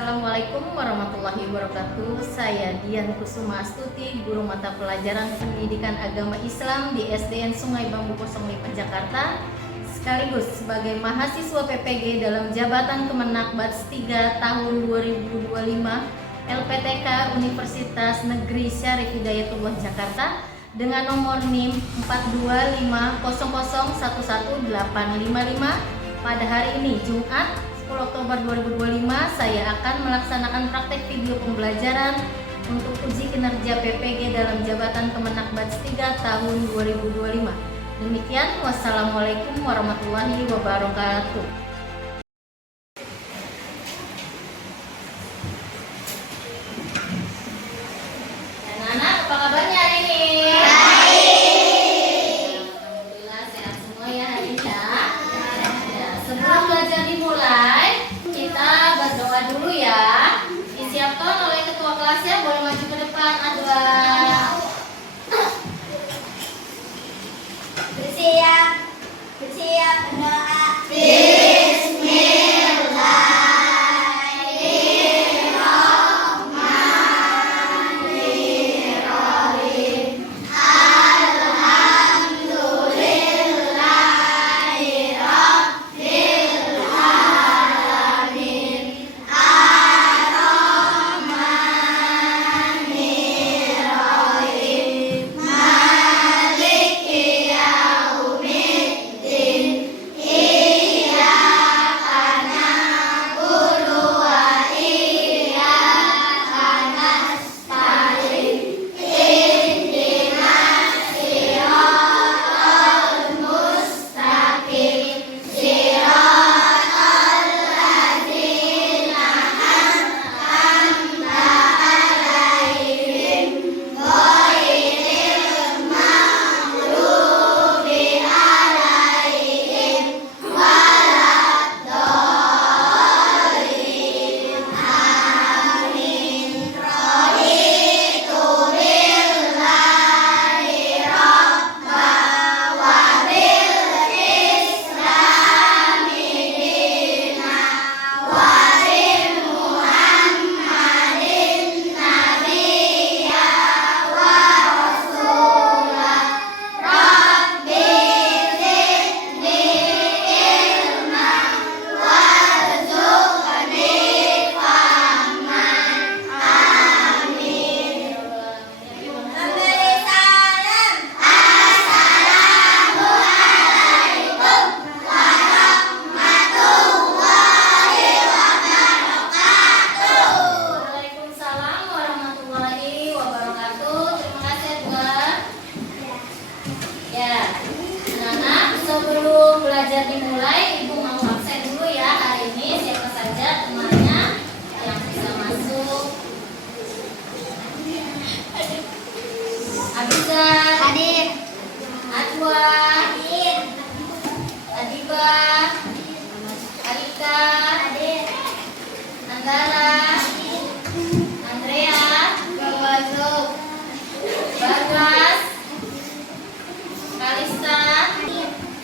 Assalamualaikum warahmatullahi wabarakatuh. Saya Dian Kusuma Astuti, guru mata pelajaran pendidikan agama Islam di SDN Sungai Bambu 05 Jakarta, sekaligus sebagai mahasiswa PPG dalam jabatan Kemenak Batch 3 tahun 2025 LPTK Universitas Negeri Syarif Hidayatullah Jakarta dengan nomor NIM 42500111855. Pada hari ini Jumat 10 Oktober 2025 saya akan melaksanakan praktek video pembelajaran untuk uji kinerja PPG dalam jabatan Kemenak Batch 3 tahun 2025. Demikian, wassalamualaikum warahmatullahi wabarakatuh. Anak-anak, apa kabarnya hari ini? Alhamdulillah sehat semua ya hari ini ya. Sebelum belajar dimulai, kita berdoa dulu ya. Disiapkan oleh ketua kelasnya, boleh maju ke depan. Bersiap berdoa. Waalaikumsalam warahmatullahi wabarakatuh. Terima kasih Tuhan. Ya, anak-anak, sebelum belajar dimulai, Ibu mau absen dulu ya hari ini. Siapa saja temannya yang bisa masuk? Abiza, Hadir. Adwa, Adiba, Alika, Anggara, Andrea, Bagas, Kalista,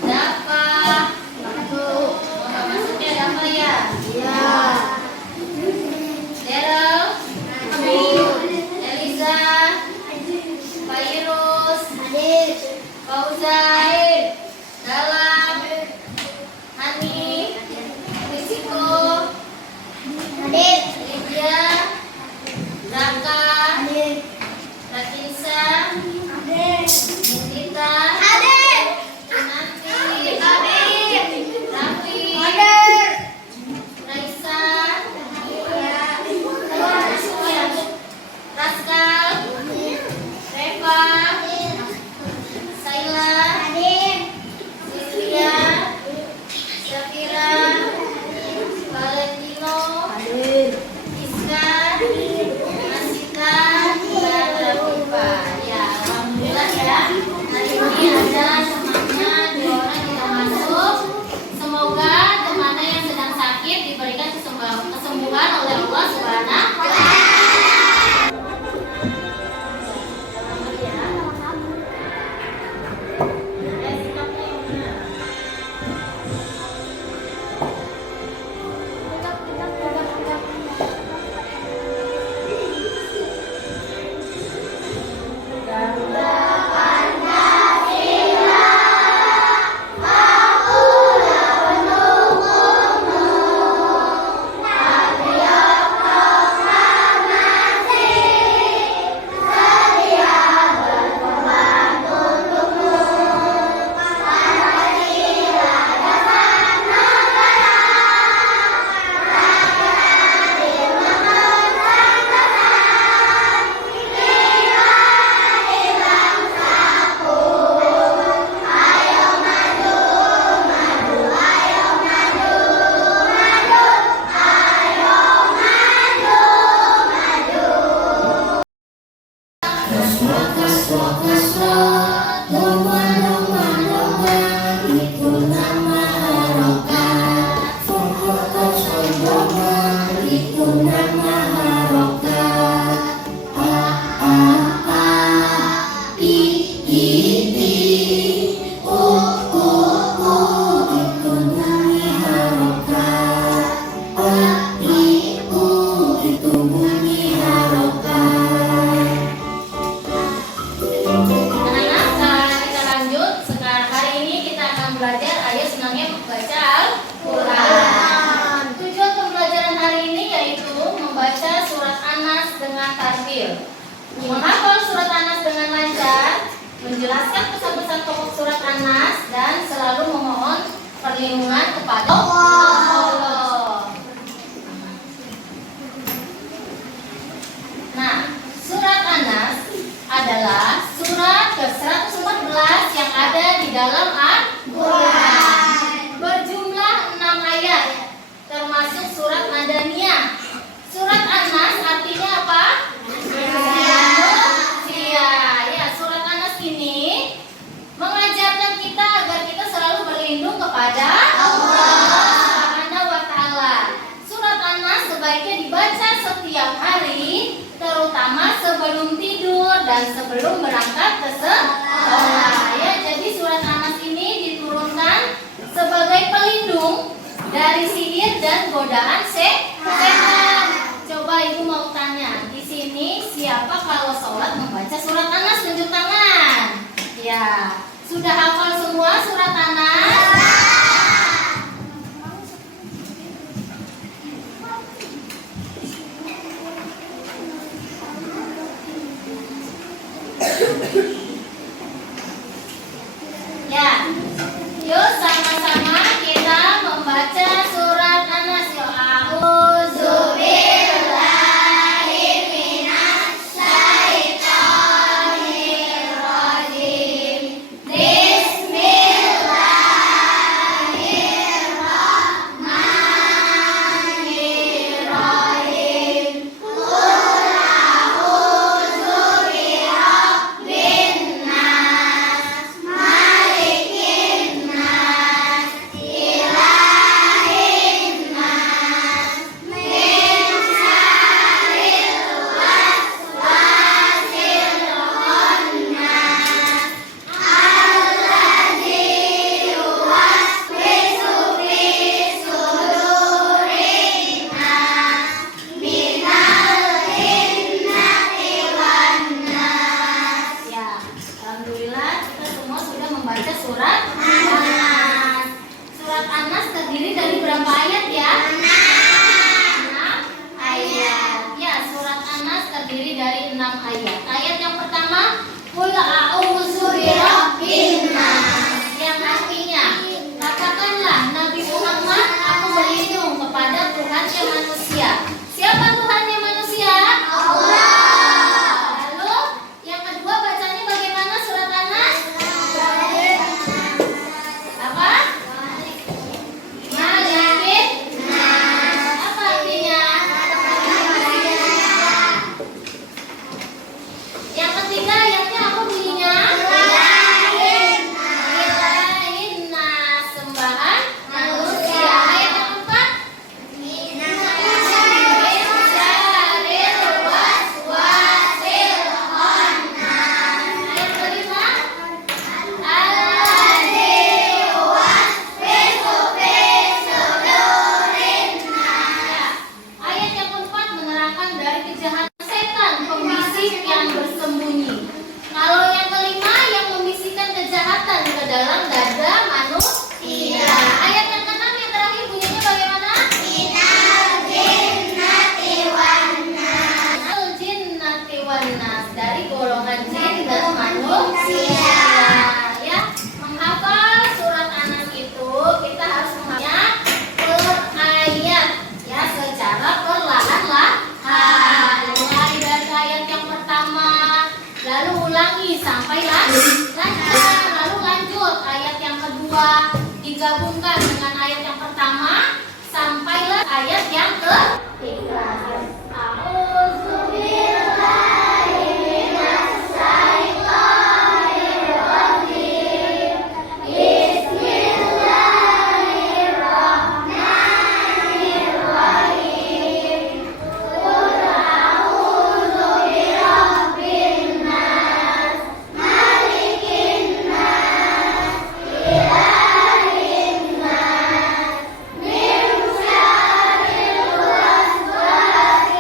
Dava. Maksudnya Dava ya? Ya. Daryl, Eliza, Virus, Hadir. Fauzai, belajar, ayo senangnya membaca Al-Quran. Tujuan pembelajaran hari ini yaitu membaca surat An-Nas dengan tartil, menghafal surat An-Nas dengan lancar, menjelaskan pesan-pesan pokok surat An-Nas, dan selalu memohon perlindungan kepada Allah. Nah, surat An-Nas adalah surat ke-114 yang ada di dalam Al-Quran. Berjumlah 6 ayat, termasuk surat Madaniyah. Surat An-Nas artinya apa? Manusia. Ya, surat An-Nas ini mengajarkan kita agar kita selalu berlindung kepada Allah Subhanahu wa Ta'ala. Surat An-Nas sebaiknya dibaca setiap hari, terutama sebelum tidur dan sebelum berangkat ke sekolah. Ya, jadi surat An-Nas ini diturunkan sebagai pelindung dari sihir dan godaan setan. Coba ibu mau tanya, di sini siapa kalau sholat membaca surat An-Nas? Tunjuk tangan. Ya, sudah hafal semua surat An-Nas? Ya, yuk sama-sama kita membaca surat An-Nas. Yuk, a'udzubillahi minasyaitonirrajim. Bismillahirrahmanirrahim. Qul a'udzu birabbin nas, malikin nas, ilahin nas, min syarril waswasil khannas, alladzi yuwaswisu fi sudurin nas, minal jinnati wan nas. Ya, alhamdulillah kita semua sudah membaca surat An-Nas. Surat An-Nas terdiri dari berapa ayat ya? 6 ayat. Ya, surat An-Nas terdiri dari 6 ayat. Ayat yang pertama, Qul a'udzu birabbin nas, yang artinya katakanlah Nabi Muhammad, aku berlindung kepada Tuhannya manusia. Siapa Tuhannya manusia? Allah. Lalu yang kedua bacanya bagaimana surat An-Nas? Apa? Malikin nas. Apa artinya? Yang ketiga ayatnya apa bunyinya? Ilahin nas, sembahan manusia. Ayat yang keempat? Min syarril waswasil khannas. Ayat kelima? Alladzi yuwaswisu fi sudurin nas. Ayat yang keempat menerangkan dari kejahatan setan, pembisik yang bersembunyi. Kalau yang kelima yang membisikkan kejahatan ke dalam dada manusia. Ayat yang keenam yang terakhir bunyinya bagaimana? Minal jinnati wan nas. Minal jinnati wan nas, dari golongan jin dan manusia. Ya, menghafal surat An-Nas itu kita harus menghafalnya per ayat, ya, secara perlahan-lahan. Mulai dari ayat yang pertama, lalu ulangi sampai lancar, lalu lanjut ayat yang kedua, digabungkan dengan ayat yang pertama sampailah ayat yang ketiga. A'udzubillahi minasyaitonirrajim. Bismillahirrahmanirrahim. Qul a'udzu birabbin nas, malikin nas, ilahin nas, min syarril waswasil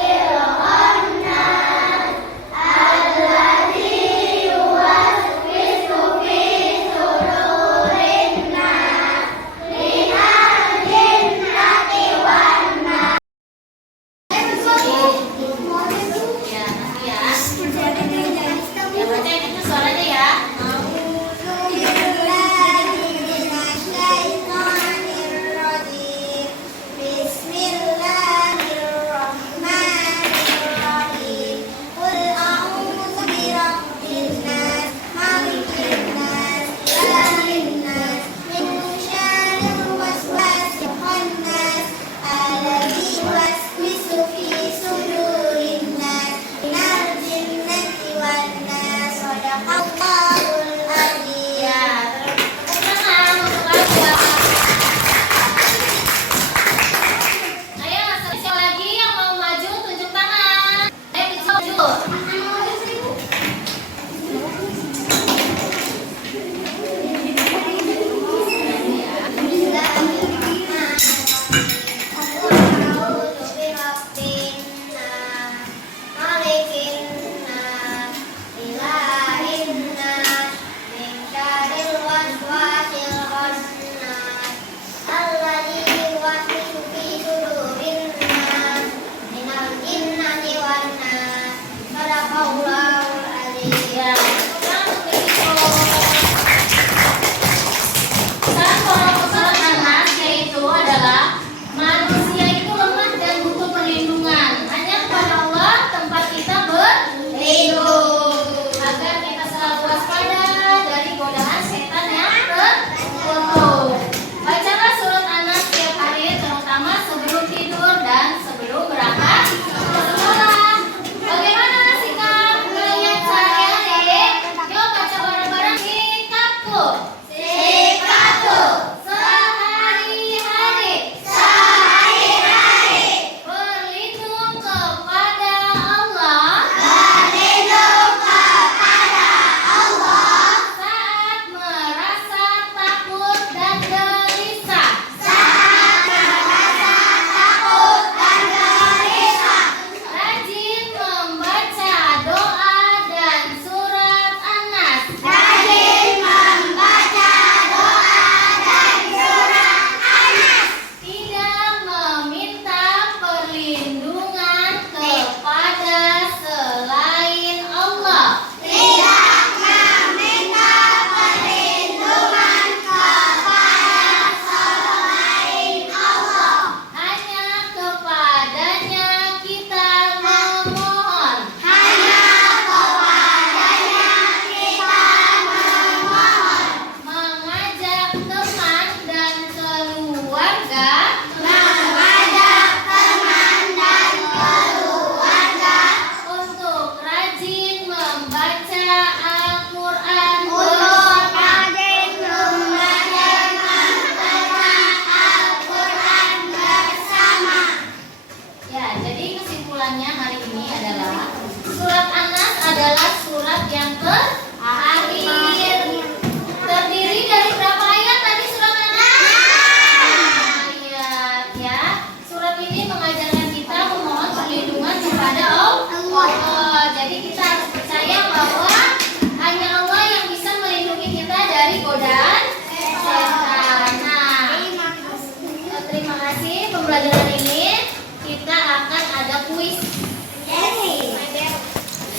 pelajaran ini kita akan ada kuis.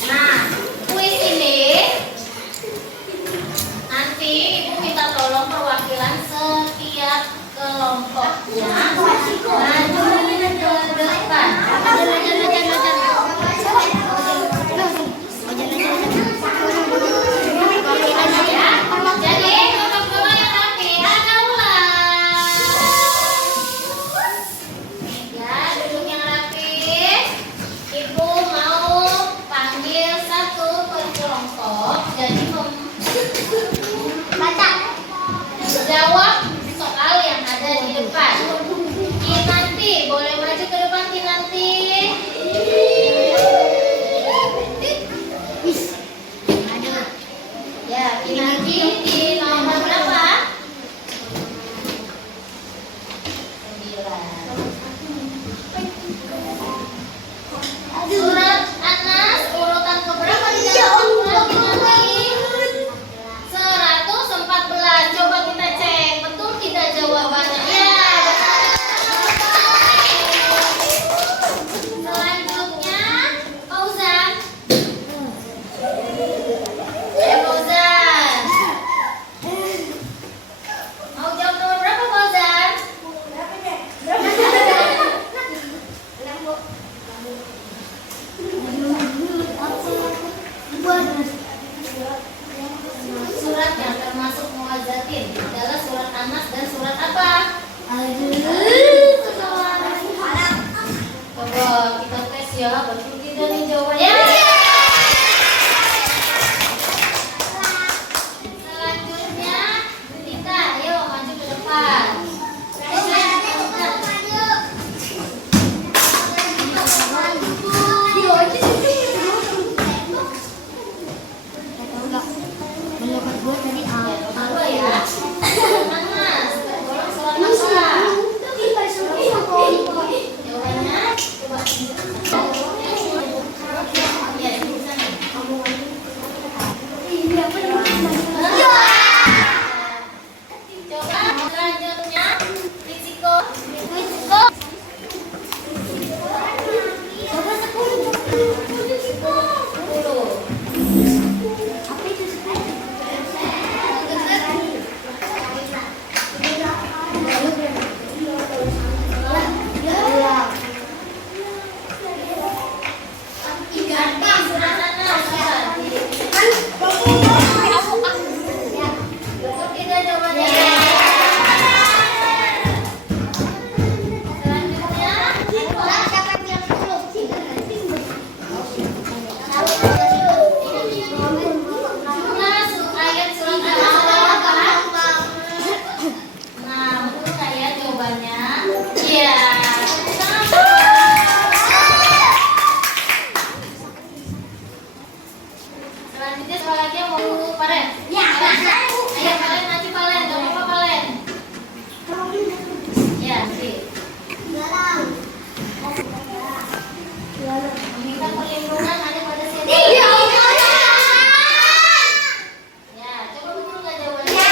Nah, kuis ini nanti Ibu minta tolong perwakilan setiap kelompoknya maju ke depan. Jadi kelompok bola yang rapi akan ulang. Ya, duduk yang rapi. Ibu mau panggil satu per kelompok. Jadi jawab soal yang ada di depan. Kinanti, boleh maju ke depan Kinanti. Ya, Kinanti di nomor berapa? 9. Surat Anas urutan keberapa di dalam surat Kinanti? 114. Coba kita cek betul tidak jawabannya. Ya, selanjutnya Fauzan. Fauzan. Mau jawab nomor berapa Fauzan? Surat yang termasuk muwazzatin adalah surat Anas dan surat apa? Coba kita tes ya, betul tidak nih jawabannya? Selanjutnya kita, ayo maju ke depan. Dua ya. Anas, tolong surat masalah. Jawabannya coba. Ya, di sana. Coba selanjutnya risiko. Coba 10. Selanjutnya soal lagi yang mau Paren. Ya, ayo Paren maju Paren, gak apa-apa Paren. Ya, sih. Meminta perlindungan ada pada sini. Ya, coba betul nggak jawabannya?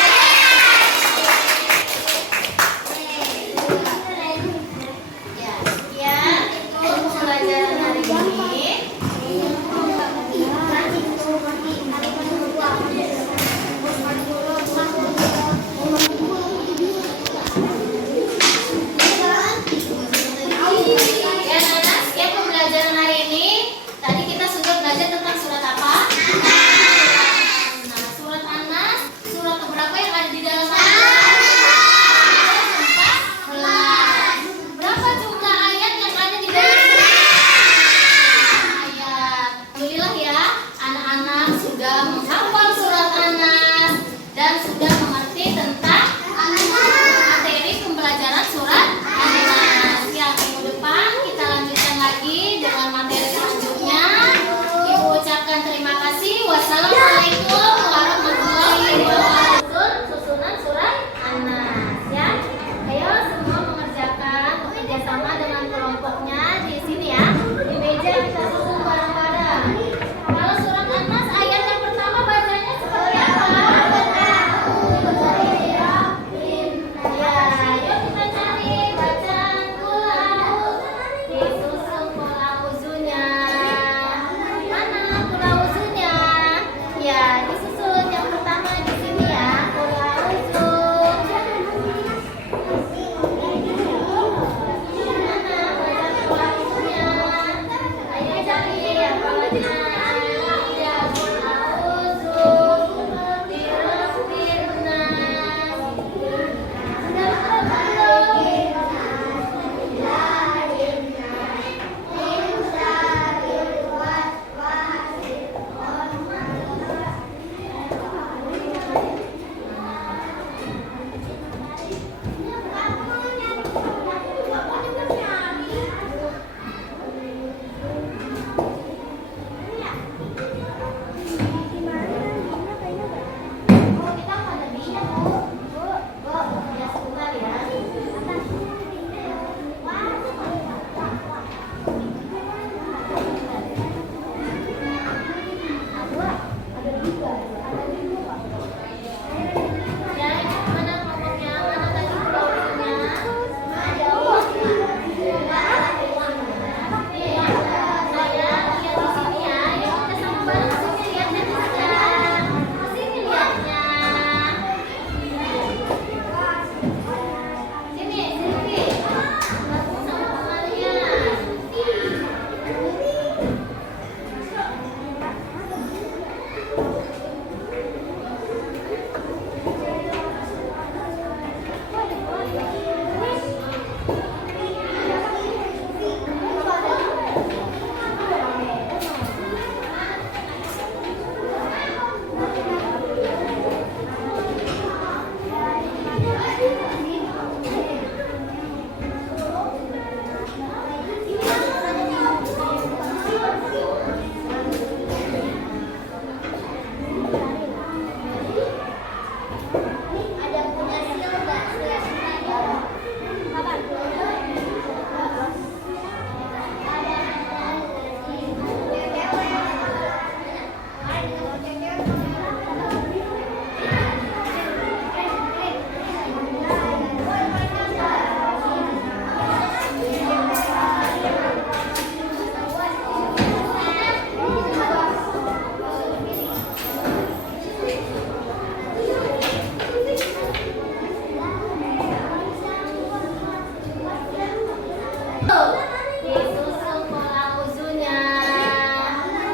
Disusul pola uzunya.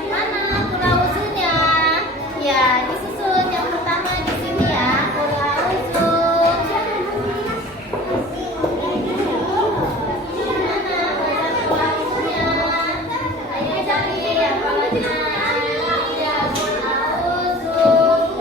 Mana pola uzunya? Ya, disusun yang pertama di sini ya, pola uzun. Mana pola uzunnya? Ayo cari yang polanya. Ya, pola uzun.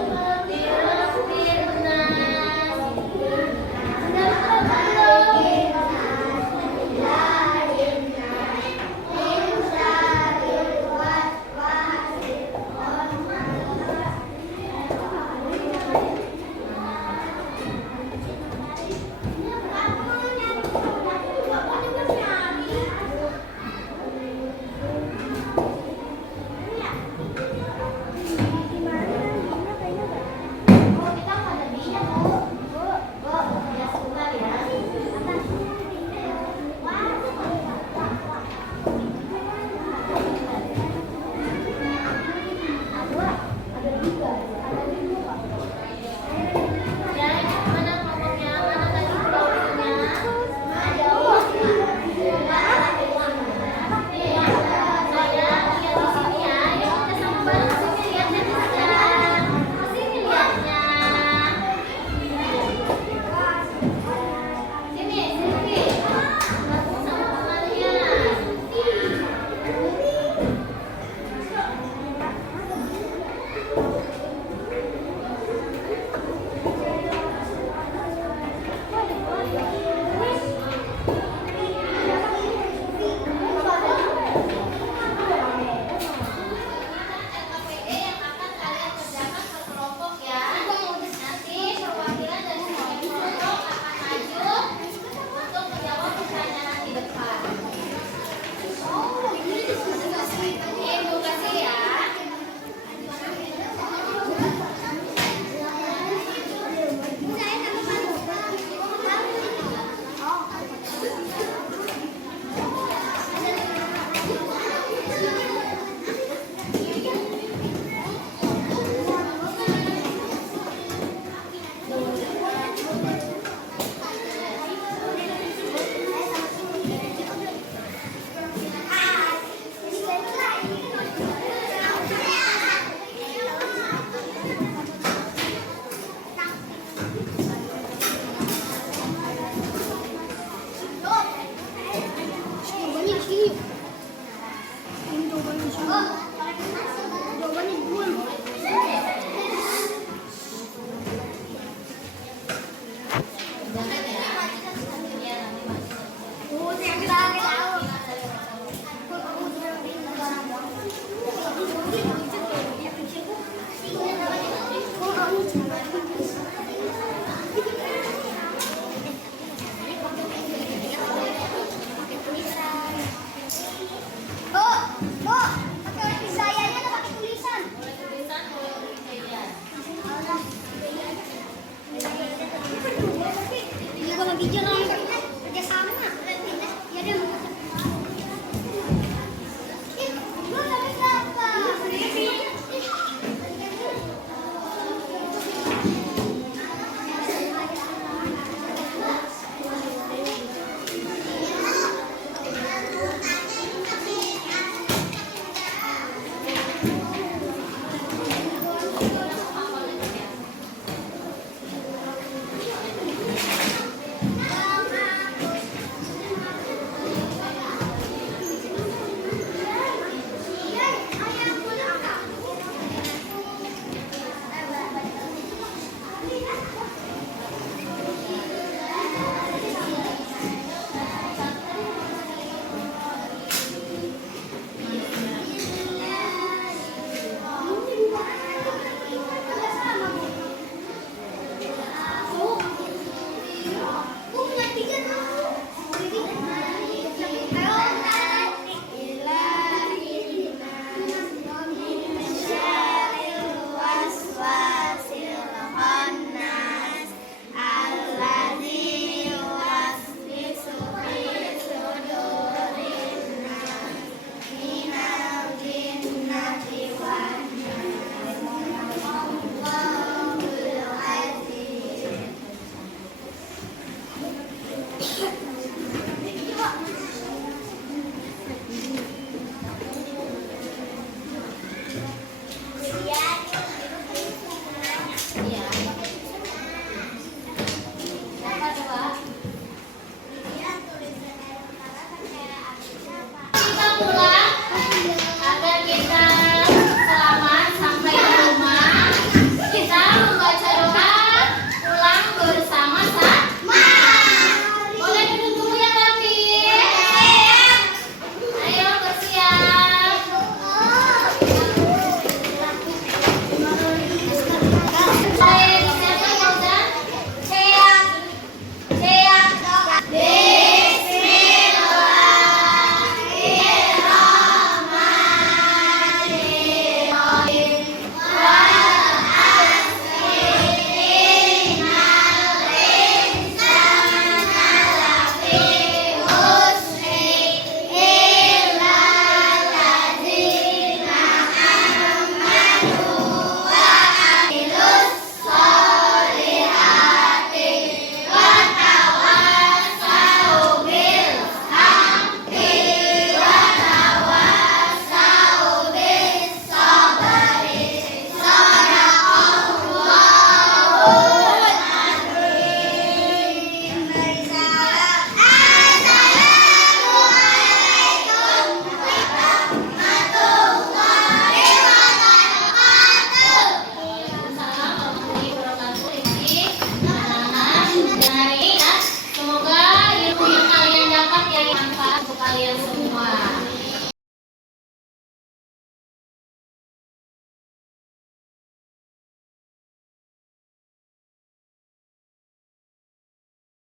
manfaat untuk kalian semua.